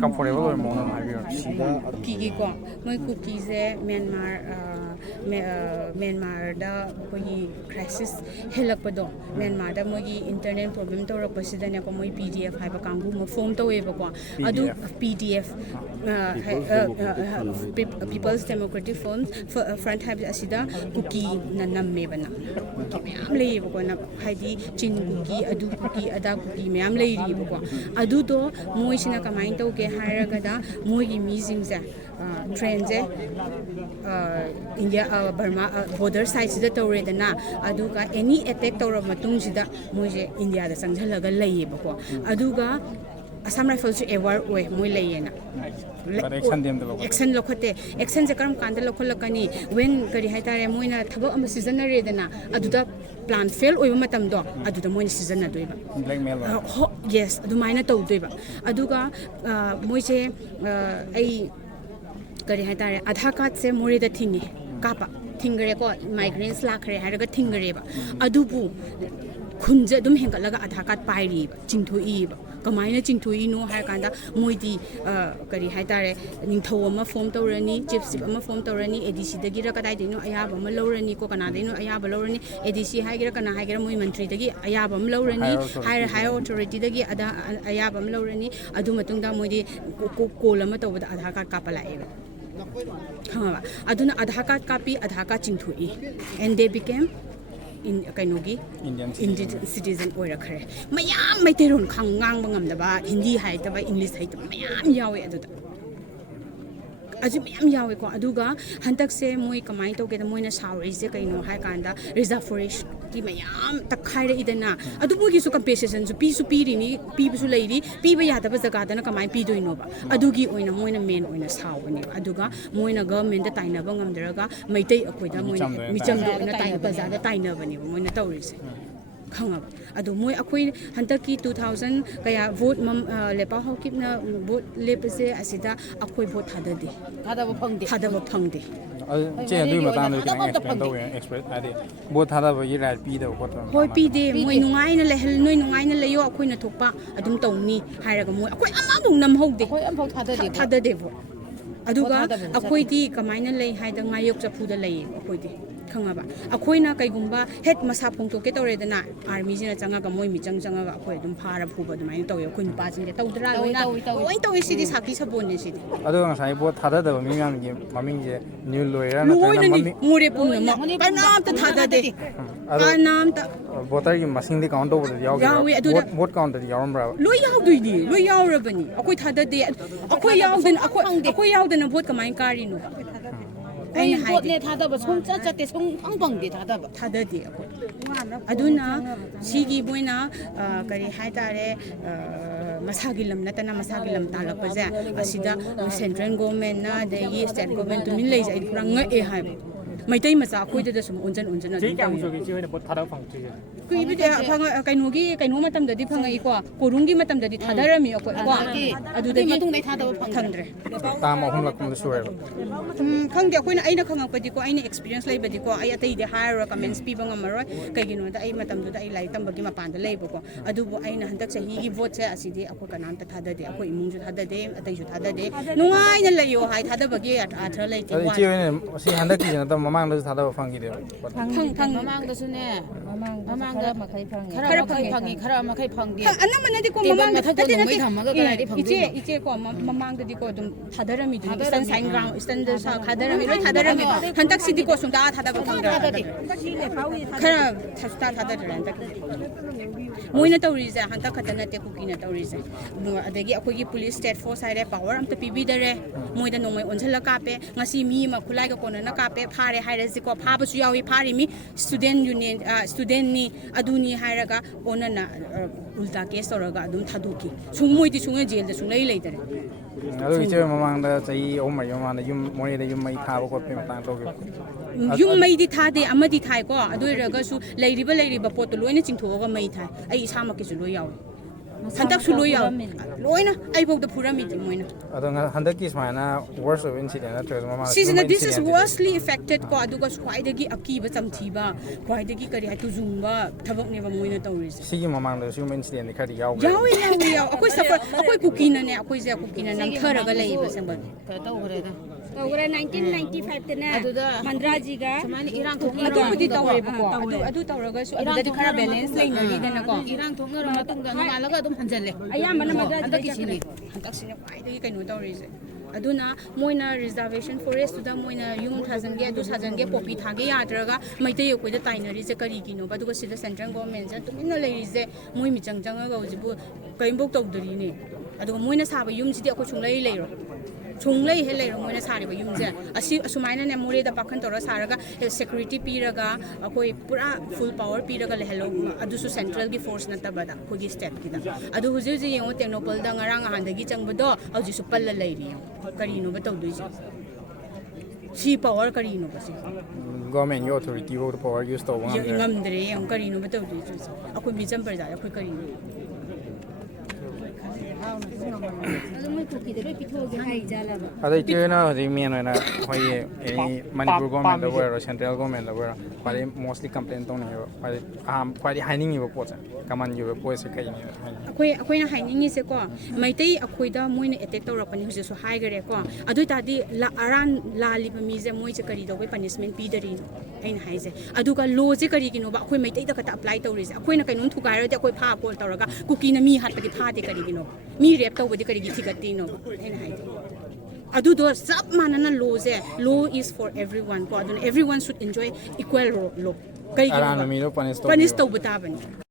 comfortable or more cookie ko my cookies Myanmar da koi crisis helakpado Myanmar da moi internet problem to rapasida ne ko moi PDF haiba kangu mo form to eba ko adu PDF People's Democratic Front haiba asida cookie na namme bana myam lei ba ko na haidi chin cookie adu cookie ada cookie myam lei ri ba ko adu to moi sina kamain to ke hairaga da moi gi meeting ja train je India Burma border side sida tawredana aduga any attack tawra matung sida moje India da sangjalaga laiye bako aduga Assam Rifles award we moi layena action lokhote action je karam kanda lokholakani when kari haitare moina thabo am season redana aduda plan fail oiba matam do aduda moina season na doiba blackmail yes adu maina tawdoiba aduga moije ai kari haitare Aadhaar card se Moreh da thingi kapa thingare ko migrants lakhre haraga thingare ba adubu khunja dum hengalaga Aadhaar card pairi ba chingthui ba kamaina chingthui no har kanda moidi kari haitare ningthau ama form tawrani chief sip ama form tawrani ADC dagi ra kadai dino ayaba ma lawrani ko kana dino ayaba lawrani ADC haigira kana haigira moi mantri dagi ayaba ma lawrani higher authority dagi ada ayaba ma lawrani adu matungda moidi call ama tawda Aadhaar card kapalai ba aduna Aadhaar card copy Aadhaar card chingthui and they became in kainogi Indian citizen oira khare mayam maiteron khangang bangam da ba Hindi hai da ba English hai da mayam yawe aduda aju mayam yawe ko aduga hantak se moi kamai to ke da moina sauri se kaino hai kanda reserve forest ki mayam takhai ra idana adu mo gi su compensation su pi ri ni pi bu su lei ri pi ba ya da ba jaga da na kamai pi doi no ba adugi oina moina main oina sawani aduga moina government da taina ba ngam daraga maitai akoi da moina micham do na taina ba za da taina bani moina tawri se khangaba adu moi akoi hantaki 2000 kaya vote lepa hokip na vote lepase asida akoi vote thadaba phangde che du ma tan explain to express ade bo thada ba yi right pi da ko to hoi pi de moi nungai na lehel noi nungai na leyo akoi na thokpa adum tawni hairaga moi akoi ama bung nam hokde hoi am thada de bo aduga akoi di kamaina lei haida ngayok chapu da lei akoi di khangaba akoi na kaigumba het masa phongto ke tawredana army jina changa ga moi mi changa ga akoi dum phara phuba dum ai tawyo kun pa jin de tawdra loina oi tawi sidi saki sabon ne sidi ado nga sai bo thada da mi ngam gi maming je new lawyer na ta mami Moreh pum na kanam ta thada de kanam ta voter gi masing di count over yaw gi vote count di yawm bra loi yaw dui ni loi yaw rabani akoi thada de akoi yaw den akoi yaw den vote kamai kari no ai vote ne thada ba song cha te song phang de thada de aduna sigi boina kari haitare masagi lam natana masagi lam talak pa ja asida central government na de state government to min lei jai pura nga e hai maitai macha khoi da sum unjan ji kyang so gi ji hoina bot thada phang ji kui bi de phang kaino matam da di phang ai ko korungi matam da di thadarami ko adu da matung nei thada ba phangdre ta ma hum lakum da suwe khangge koina aina khangak padi ko aina experience lai badi ko ai atai de hire comments pi bang amaroi kaigino da ai matam da ai lai tambagi mapan da lei ko adu bu aina handak sahi gi vote se asidi ako kanam ta thada de ako imung ju thada de atai ju thada de nungai na layo hai thada bagi athra lai ti ji hoina si handak ki na ta mamang da thada phang gi de phang mamang da su ne mamang da makai phang phangi khara makai phang di ana mana di ko mamang iche ko mamang da di ko dum thadarami du eastern sign ground eastern da sa thadarami loi thadarami hantak sidi ko sung da thada ba phang da khara thasta thada da hantak moina tawri ja hantak khatana te kukina tawri ja adagi akoi gi police state force haire power am ta pibi dare moida nongmai onjhala kape ngasi mi ma khulai ga kona na kape phare haire ji ko phaba su yawi phari mi student union student ni aduni hairaga onana ulta case toraga adum thaduki sungmoi di sunga jail da sungai leidare ado iche mamang da chai omai yama da yum Moreh da yum mai thaba ko pe matang to ge yum mai di thade amadi thai ko adoi raga su leiriba pot loina chingthoga mai thai ai isama ki su loi yawi ꯍꯟꯗꯛꯁꯨ ꯂꯣꯏ ꯌꯥꯎ ꯂꯣꯏꯅ ꯑꯩꯐꯥꯎꯗ ꯐꯨꯔꯝꯃꯤꯗꯤ ꯃꯣꯏꯅ ꯑꯗꯣ ꯍꯟꯗꯛꯀꯤ ꯁꯨꯃꯥꯏꯅ ꯋꯔꯁ ꯑꯣꯏꯕ incident ꯅꯠꯇ꯭ꯔꯒꯁꯨ ꯃꯃꯥꯡꯗ ꯁꯤꯁꯤꯅ ꯗꯤꯁ ꯏꯁ ꯋꯔꯁꯂꯤ ꯏꯐꯦꯛꯇꯦꯠ ꯀꯣ ꯑꯗꯨꯒ ꯈ꯭ꯋꯥꯏꯗꯒꯤ ꯑꯀꯤꯕ ꯆꯝꯊꯤꯕ ꯈ꯭ꯋꯥꯏꯗꯒꯤ ꯀꯔꯤ ꯍꯥꯏ ꯇꯨꯖꯨꯡꯕ ꯊꯕꯛꯅꯦꯕ ꯃꯣꯏꯅ ꯇꯧꯔꯤꯁꯦ ꯁꯤꯒꯤ ꯃꯃꯥꯡꯗ ꯁꯤꯒꯨꯝꯕ ꯏꯟꯁꯤꯗꯦꯟꯗꯤ ꯈꯔꯗꯤ ꯌꯥꯎꯕ꯭ꯔꯥ ꯌꯥꯎꯋꯦ ꯑꯩꯈꯣꯏ ꯁꯐꯔ ꯑꯩꯈꯣꯏ ꯀꯨꯀꯤꯅꯅꯦ ꯑꯩꯈꯣꯏꯁꯦ ꯀꯨꯀꯤꯅ ꯅꯝꯊꯔꯒ ꯂꯩꯌꯦꯕ ꯑꯁꯦꯡꯕ ꯇꯧꯈ꯭ꯔꯦꯗ ꯇꯧꯈ꯭ꯔꯦ 1995ꯇꯅꯦ ꯑꯗꯨꯗ ꯃꯟꯗ꯭ꯔꯥꯖꯤꯒ ꯁꯨꯃꯥꯏꯅ ꯏꯔꯥꯡ ꯊꯣꯛꯅꯔꯕ ꯑꯗꯨꯕꯨꯗꯤ ꯇꯧꯋꯦꯕꯀꯣ ꯑꯗꯨ ꯇꯧꯔꯒꯁꯨ ꯑꯗꯨꯗꯗꯤ ꯈꯔ ꯕꯦꯂꯦꯟꯁ ꯂꯩꯅꯔꯤꯗꯅꯀꯣ ꯏꯔꯥꯡ ꯊꯣꯛꯅꯔ ꯃꯇꯨꯡꯗ ꯅꯣꯡꯉꯥꯜꯂꯒ ꯑꯗꯨꯝ ꯍꯟꯖꯜꯂꯦ ꯑꯌꯥꯝꯕꯅ ꯃꯟꯗ꯭ꯔꯥꯖꯤꯗ ꯍꯟꯗꯛꯀꯤꯁꯤꯅꯤ ꯍꯟꯗꯛꯁꯤꯅ ꯈ꯭ꯋꯥꯏꯗꯒꯤ ꯀꯩꯅꯣ ꯇꯧꯔꯤꯁꯦ ꯑꯗꯨꯅ ꯃꯣꯏꯅ ꯔꯤꯖꯥꯔቬꯁꯟ ꯐꯣꯔꯦꯁꯇꯨꯗ ꯃꯣꯏꯅ ꯌꯨꯝ ꯊꯥꯖꯟꯒꯦ ꯑꯗꯨ ꯁꯥꯖꯟꯒꯦ ꯄꯣꯄꯤ ꯊꯥꯒꯦ ꯌꯥꯗ꯭ꯔꯒ ꯃꯩꯇꯩ ꯑꯩꯈꯣꯏꯗ ꯇꯥꯏꯅꯔꯤꯁꯦ ꯀꯔꯤꯒꯤꯅꯣꯕ ꯑꯗꯨꯒ ꯁꯤꯗ ꯁꯦꯟꯇ꯭ꯔꯦꯜ ꯒꯣꯔꯃꯦꯟꯁꯤꯅ ꯇꯨꯃꯤꯟꯅ ꯂꯩꯔꯤꯁꯦ ꯃꯣꯏ ꯃꯤꯆꯪ ꯆꯪꯉꯒ ꯍꯧꯖꯤꯛꯄꯨ ꯀꯔꯤꯝꯐꯧ ꯇꯧꯗꯔꯤꯅꯦ ꯑꯗꯨꯒ ꯃꯣꯏꯅ ꯁꯥꯕ ꯌꯨꯝꯁꯤꯗꯤ ꯑꯩꯈꯣꯏ ꯁꯨꯡꯂꯩ ꯂꯩꯔꯣ ꯁꯨꯡꯂꯩ ꯍꯦꯛ ꯂꯩꯔꯣ ꯃꯣꯏꯅ ꯁꯥꯔꯤꯕ ꯌꯨꯝꯁꯦ ꯑꯁꯨꯃꯥꯏꯅꯅꯦ ꯃꯣꯔꯦꯗ ꯄꯥꯈꯟ ꯇꯧꯔꯒ ꯁꯥꯔꯒ ꯁꯦꯀꯨꯔꯤꯇꯤ ꯄꯤꯔꯒ ꯑꯩꯈꯣꯏ ꯄꯨꯔꯥ ꯐꯨꯜ ꯄꯋꯥꯔ ꯄꯤꯔꯒ ꯂꯩꯍꯜꯂꯣ ꯑꯗꯨꯁꯨ ꯁꯦꯟꯇ꯭ꯔꯦꯜꯒꯤ ꯐꯣꯔꯁ ꯅꯠꯇꯕꯗ ꯑꯩꯈꯣꯏꯒꯤ ꯁ꯭ꯇꯦꯠꯀꯤꯗ ꯑꯗꯨ ꯍꯧꯖꯤꯛ ꯌꯦꯡꯉꯣ ꯇꯦꯛꯅꯣꯄꯜꯗ ꯉꯔꯥꯡ ꯅꯍꯥꯟꯗꯒꯤ ꯆꯪꯕꯗꯣ ꯍꯧꯖꯤꯛꯁꯨ ꯄꯜꯂ ꯂꯩꯔꯤ ꯀꯔꯤꯅꯣꯕ ꯇꯧꯗꯣꯏꯁꯦ ꯁꯤ ꯄꯋꯥꯔ ꯀꯔꯤꯅꯣꯕ ꯁꯤ ꯒꯣꯔꯃꯦꯟꯒꯤ ꯑꯣꯊꯣꯔꯤꯇꯤꯐꯥꯎꯗ ꯄꯋꯥꯔ ꯌꯨꯁ ꯇꯧꯕ ꯉꯝꯗ꯭ꯔꯦ ꯉꯝꯗ꯭ꯔꯦ ꯌꯦꯡꯉꯣ ꯀꯔꯤꯅꯣꯕ ꯇꯧꯗꯣꯏꯁꯦ ꯑꯩꯈꯣꯏ ꯃꯤꯆꯝ ꯄ꯭ꯔꯖꯥꯗ ꯑꯩꯈꯣꯏ ꯀꯔꯤꯅꯣ ꯑꯗꯨ ꯃꯣꯏ ꯀꯨꯀꯤꯗ ꯂꯣꯏ ꯄꯤꯊꯣꯛꯑꯒꯦ ꯍꯥꯏꯖꯥꯠꯂꯕ ꯑꯗꯣ ꯏꯆꯦ ꯑꯣꯏꯅ ꯍꯧꯖꯤꯛ ꯃꯦꯟ ꯑꯣꯏꯅ ꯑꯩꯈꯣꯏꯒꯤ ꯑꯦꯅꯤ ꯃꯅꯤꯄꯨꯔ ꯒꯣꯔꯃꯦꯟꯗ ꯑꯣꯏꯔꯣ ꯁꯦꯟꯇ꯭ꯔꯦꯜ ꯒꯣꯔꯃꯦꯟꯗ ꯑꯣꯏꯔꯣ ꯈ꯭ꯋꯥꯏꯗꯒꯤ ꯃꯣꯁꯂꯤ ꯀꯝꯄ꯭ꯂꯦꯟ ꯇꯧꯅꯤꯡꯉꯦꯕ ꯈ꯭ꯋꯥꯏꯗꯒꯤ ꯍꯥꯏꯅꯤꯡꯉꯤꯕ ꯄꯣꯠꯁꯦ ꯀꯃꯟꯒꯤ ꯑꯣꯏꯕ ꯄꯣꯠꯁꯦ ꯀꯩꯅꯦ ꯑꯩꯈꯣꯏꯅ ꯍꯥꯏꯅꯤꯡꯉꯤꯁꯦꯀꯣ ꯃꯩꯇꯩ ꯑꯩꯈꯣꯏꯗ ꯃꯣꯏꯅ ꯑꯦꯇꯦꯛ ꯇꯧꯔꯛꯄꯅꯤ ꯍꯧꯖꯤꯛꯁꯨ ꯍꯥꯏꯈꯔꯦꯀꯣ ꯑꯗꯨ ꯑꯣꯏꯇꯥꯔꯗꯤ ꯂꯥꯜꯂꯤꯕ ꯃꯤꯁꯦ ꯃꯣꯏꯁꯦ ꯀꯔꯤ ꯇꯧꯕꯩ ꯄꯅꯤꯁꯃꯦꯟ ꯄꯤꯗꯔꯤꯅꯣ ꯑꯩꯅ ꯍꯥꯏꯁꯦ ꯑꯗꯨꯒ ꯂꯣꯁꯦ ꯀꯔꯤꯒꯤꯅꯣꯕ ꯑꯩꯈꯣꯏ ꯃꯩꯇꯩꯗ ꯈꯛꯇ ꯑꯄ꯭ꯂꯥꯏ ꯇꯧꯔꯤꯁꯦ ꯑꯩꯈꯣꯏꯅ ꯀꯩꯅꯣꯝ ꯊꯨꯒꯥꯏꯔꯗꯤ ꯑꯩꯈꯣꯏ ꯐꯥ ꯀꯣꯜ ꯇꯧꯔꯒ ꯀꯨꯀꯤꯅ ꯃꯤ ꯍꯥꯠꯄꯗꯤ ꯐꯥꯗꯦ ꯀꯔꯤꯒꯤꯅꯣ ꯃꯤ ꯔꯦꯞ ꯇꯧꯕꯗꯤ ꯀꯔꯤꯒꯤ ꯊꯤꯒꯠꯇꯤꯅꯣ ꯑꯩꯅ ꯍꯥꯏꯗꯤ ꯑꯗꯨꯗꯣ ꯆꯞ ꯃꯥꯟꯅꯅ ꯂꯣꯁꯦ ꯂꯣ ꯏꯁ ꯐꯣꯔ ꯑꯦꯚ꯭ꯔꯤ ꯋꯥꯟ ꯀꯣ ꯑꯗꯨꯅ ꯑꯦꯚ꯭ꯔꯤ ꯋꯥꯟ ꯁꯨꯗ ꯏꯟꯖꯣꯏ ꯏꯀ꯭ꯋꯦꯜ ꯂꯣ ꯀꯩꯒꯤꯅꯣꯕ ꯄꯅꯤꯁ ꯇꯧꯕ ꯇꯥꯕꯅꯤ